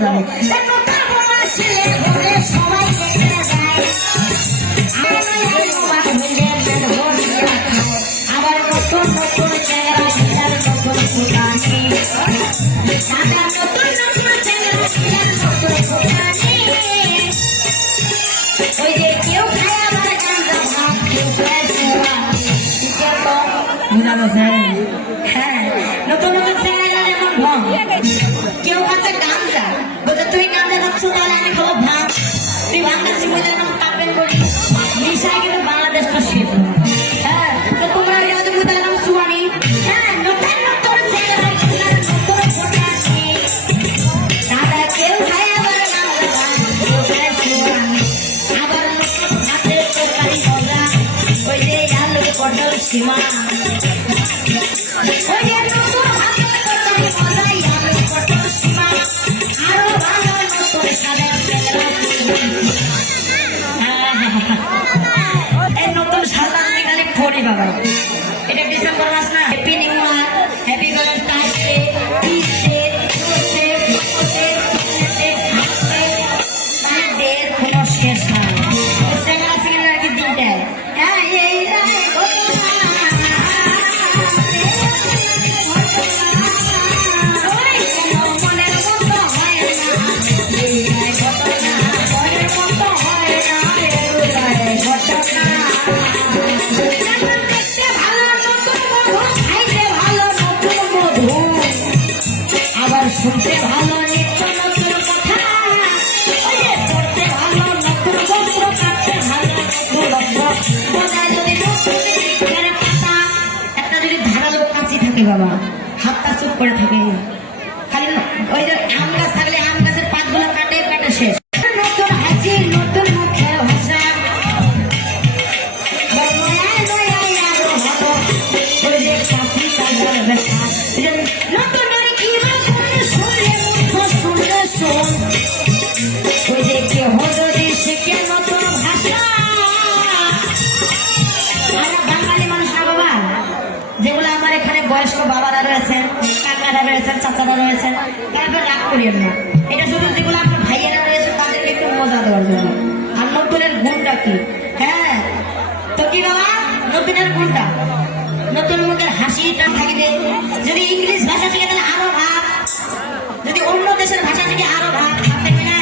যাবে। সবাই দেখে যায় আবার নতুন নতুন চেহারা নতুন ফুটানি নতুন নতুন চেহারা নতুন ফুটানি ওই যে কেউ খায় আবার গাঁজা ভাত কেউ খায় হ্যাঁ নতুন নতুন চেহারা যেমন ভাব কেউ খাচ্ছে গাঁজা বলছে তুই গাঁজা খাচ্ছ তাহলে আমি খাবো ভাত তুই ভাত খাচ্ছি বলে আমি কাপেন করি নিশায় কিন্তু বাংলাদেশটা শেষ হ্যাঁ তো তোমরা যাদের মধ্যে নাম সুয়ানি হ্যাঁ নতুন নতুন চেহারা নতুন ফোটাচ্ছি দাদা কেউ খায় আবার গাঁজা ভাত কেউ খায় সুয়ানি আবার হাতের তরকারি মজা ওই যে আলু পটল সীমা ওই যে নতুন হাতের তরকারি মজা আলু পটল সীমা আরো ভালো নতুন সাদা চেহারা এই নতুন সাদা খালি ফোড়ি বাবা এটা ডিসেম্বর মাস না happy new year happy Valentine's day ডের কোনো শেষ নাই চেহারা সিঙ্গেল আর কি দিনটা হ্যাঁ এই শুনতে ভালো নিত্য নতুন কথা পড়তে ভালো নতুন বস্ত্র কাটতে ভালো নতুন বোঝায় যদি পাতা একটা যদি ধারালো কাঁচি থাকে বাবা হাতটা চুপ করে থাকে খালি ওই যে আম গাছ থাকলে আম গাছের পাতগুলো কাটে কাটে শেষ নতুন হাসি নতুন মুখের ভাষা নতুন যেগুলো আমার এখানে বয়স্ক বাবারা রয়েছেন কাকারা রয়েছেন চাচারা রয়েছেন তারপর রাগ করিয়েন না এটা শুধু যেগুলো আপনার ভাইয়েরা রয়েছে তাদেরকে একটু মজা দেওয়ার জন্য আর নতুনের গুণটা কি হ্যাঁ তো কি বাবা নতুনের গুণটা নতুন মুখের হাসিটা থাকবে যদি ইংলিশ ভাষা শিখে তাহলে আরো ভাব যদি অন্য দেশের ভাষা শিখে আরো ভাব থাকবে না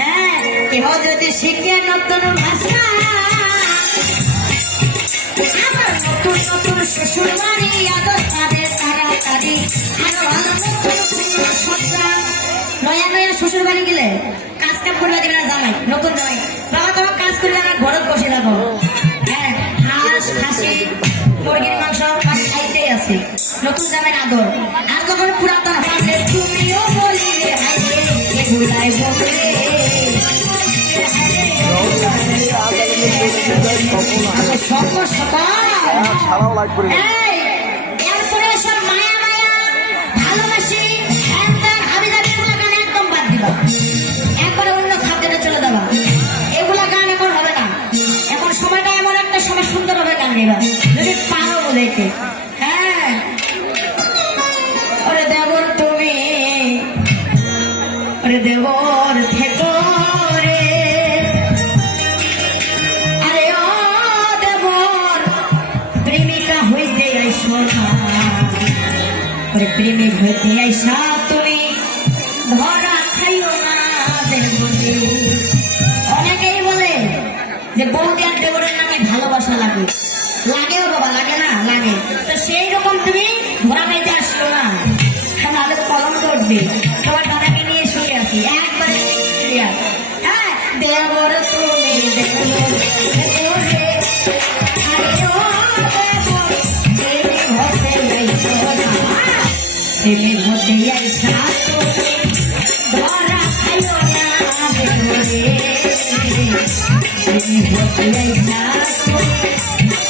হ্যাঁ কেউ যদি শিখে নতুন ভাষা নতুন নতুন শ্বশুর বাড়ি আদর তাদের তাড়াতাড়ি আরো ভালো নতুন সজ্জা নয়া নয়া শ্বশুর বাড়ি গেলে কাজ কাম করবে দিবে না জামাই নতুন জামাই বাবা তোমার কাজ করলে আমার ঘরত বসে রাখো হ্যাঁ হাঁস খাসি মুরগির মাংস খাইতেই আছে নতুন জামাই আদর আর যখন পুরাতন হবে তুমিও বলিলে এগুলাই বলে সকল সকল এরপরে সব মায়া মায়া ভালোবাসি একদম বাদ দিবা একবারে অন্য সাবজেক্টে চলে যাবা এগুলা গান এখন হবে না এখন সময়টা এমন একটা সময় সুন্দর হবে গান গাইবা যদি পারো বলেকে হ্যাঁ ওরে দেবর তুমি ওরে দেবর থেকো প্রেমিক হইতে আইসা তুমি ধরা খাইও না অনেকেই বলে যে বৌদি আর দেবরের নামে ভালোবাসা লাগে লাগেও বাবা লাগে না লাগে তো সেই রকম তুমি ধরা খাইতে আসলো না তাহলে কলম করবে তোমার দাদাকে নিয়ে শুয়ে আছি একবারে হ্যাঁ দেবর তুমি প্রেমের মধ্যে আইসা ধরা খাইও না দেবরে প্রেমের মধ্যে আইসা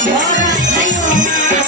ধরা খাইও না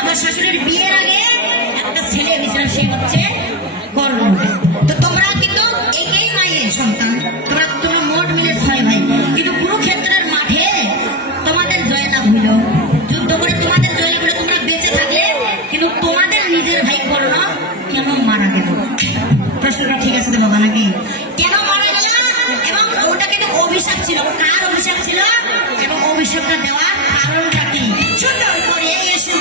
আমার শাশুড়ির বিয়ের আগে একটা ছেলে হয়েছিল, সে হচ্ছে কর্ণ। তো তোমরা কিন্তু একই মায়ের সন্তান, তোমরা তোমরা মোট মিলে 6 ভাই, কিন্তু কুরুক্ষেত্রের মাঠে তোমাদের জয়লাভ হইল, যুদ্ধ করে তোমাদের জয় করে তোমরা বেঁচে থাকলে, কিন্তু তোমাদের নিজের ভাই কর্ণ কেন মারা গেল? প্রশ্নটা ঠিক আছে তো বাবা নাকি? কেন মারা গেল? এবং ওটা কিন্তু অভিশাপ ছিল। কার অভিশাপ ছিল এবং অভিশাপটা দেওয়ার কারণটা কি? সুন্দর করে এসো